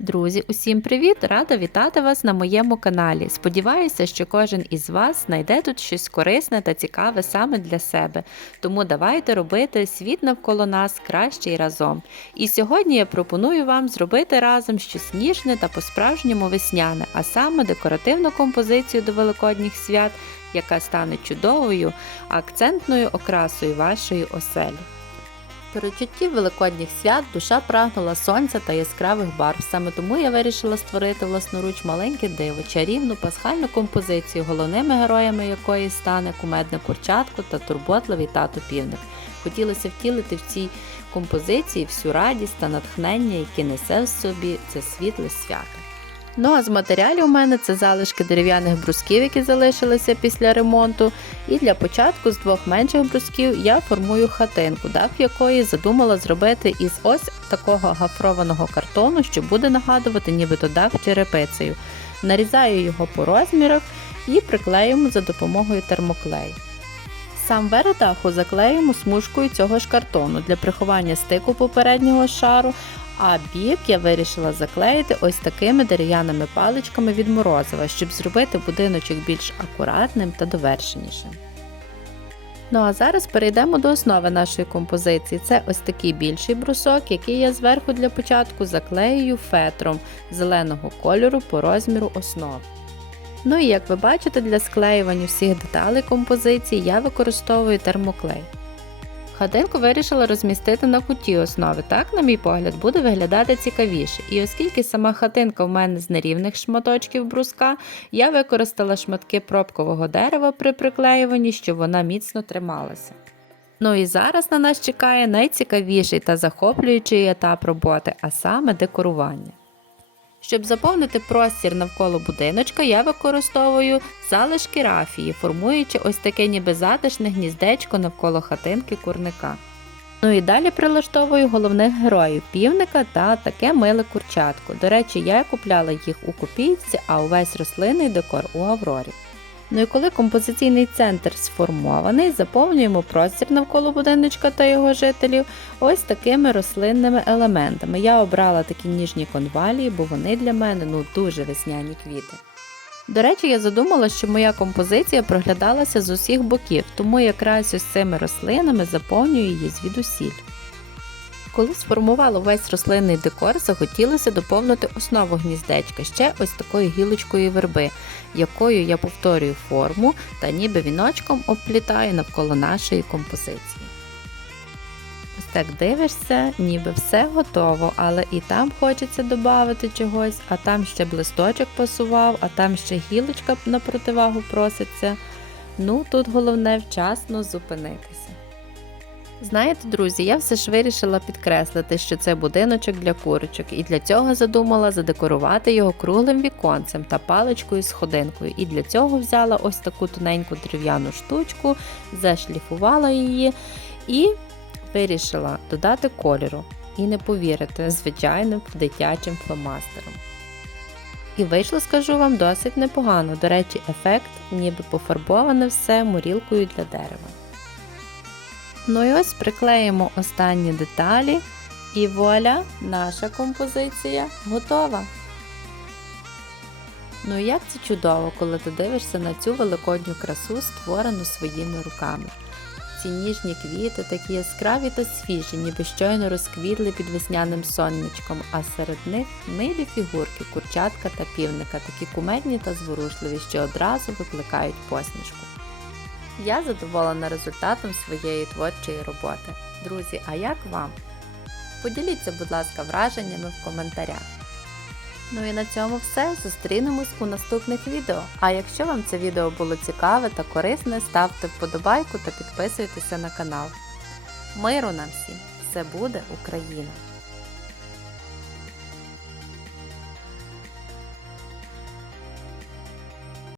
Друзі, усім привіт! Рада вітати вас на моєму каналі. Сподіваюся, що кожен із вас знайде тут щось корисне та цікаве саме для себе. Тому давайте робити світ навколо нас краще і разом. І сьогодні я пропоную вам зробити разом щось ніжне та по-справжньому весняне, а саме декоративну композицію до великодніх свят, яка стане чудовою акцентною окрасою вашої оселі. Перечуттів великодніх свят душа прагнула сонця та яскравих барв. Саме тому я вирішила створити власноруч маленьке диво, чарівну пасхальну композицію, головними героями якої стане кумедне курчатко та турботливий тато півник. Хотілося втілити в цій композиції всю радість та натхнення, яке несе в собі це світле свято. Ну а з матеріалів у мене це залишки дерев'яних брусків, які залишилися після ремонту. І для початку з двох менших брусків я формую хатинку, дах якої задумала зробити із ось такого гафрованого картону, що буде нагадувати нібито дах черепицею. Нарізаю його по розмірах і приклеюємо за допомогою термоклею. Сам верх даху заклеюємо смужкою цього ж картону для приховання стику попереднього шару, а бік я вирішила заклеїти ось такими дерев'яними паличками від морозива, щоб зробити будиночок більш акуратним та довершенішим. Ну а зараз перейдемо до основи нашої композиції. Це ось такий більший брусок, який я зверху для початку заклеюю фетром зеленого кольору по розміру основи. Ну і як ви бачите, для склеювання всіх деталей композиції я використовую термоклей. Хатинку вирішила розмістити на куті основи, так, на мій погляд, буде виглядати цікавіше. І оскільки сама хатинка в мене з нерівних шматочків бруска, я використала шматки пробкового дерева при приклеюванні, щоб вона міцно трималася. Ну і зараз на нас чекає найцікавіший та захоплюючий етап роботи, а саме декорування. Щоб заповнити простір навколо будиночка, я використовую залишки рафії, формуючи ось таке ніби затишне гніздечко навколо хатинки курника. Ну і далі прилаштовую головних героїв півника та таке миле курчатко. До речі, я купляла їх у копійці, а увесь рослинний декор у Аврорі. Ну і коли композиційний центр сформований, заповнюємо простір навколо будиночка та його жителів ось такими рослинними елементами. Я обрала такі ніжні конвалії, бо вони для мене ну дуже весняні квіти. До речі, я задумала, що моя композиція проглядалася з усіх боків, тому якраз ось цими рослинами заповнюю її звідусіль. Коли сформувала весь рослинний декор, захотілося доповнити основу гніздечка ще ось такою гілочкою верби, якою я повторюю форму та ніби віночком обплітаю навколо нашої композиції. Ось так дивишся, ніби все готово, але і там хочеться додати чогось, а там ще б листочок пасував, а там ще гілочка на противагу проситься. Ну, тут головне вчасно зупинитися. Знаєте, друзі, я все ж вирішила підкреслити, що це будиночок для курочок, і для цього задумала задекорувати його круглим віконцем та паличкою з ходинкою. І для цього взяла ось таку тоненьку дерев'яну штучку, зашліфувала її і вирішила додати кольору. І не повірите, звичайним дитячим фломастером. І вийшло, скажу вам, досить непогано. До речі, ефект, ніби пофарбоване все морілкою для дерева. Ну і ось приклеїмо останні деталі, і вуаля, наша композиція готова. Ну і як це чудово, коли ти дивишся на цю великодню красу, створену своїми руками. Ці ніжні квіти такі яскраві та свіжі, ніби щойно розквітли під весняним сонечком, а серед них милі фігурки, курчатка та півника, такі кумедні та зворушливі, що одразу викликають посмішку. Я задоволена результатом своєї творчої роботи. Друзі, а як вам? Поділіться, будь ласка, враженнями в коментарях. Ну і на цьому все. Зустрінемось у наступних відео. А якщо вам це відео було цікаве та корисне, ставте вподобайку та підписуйтеся на канал. Миру нам всім! Все буде Україна!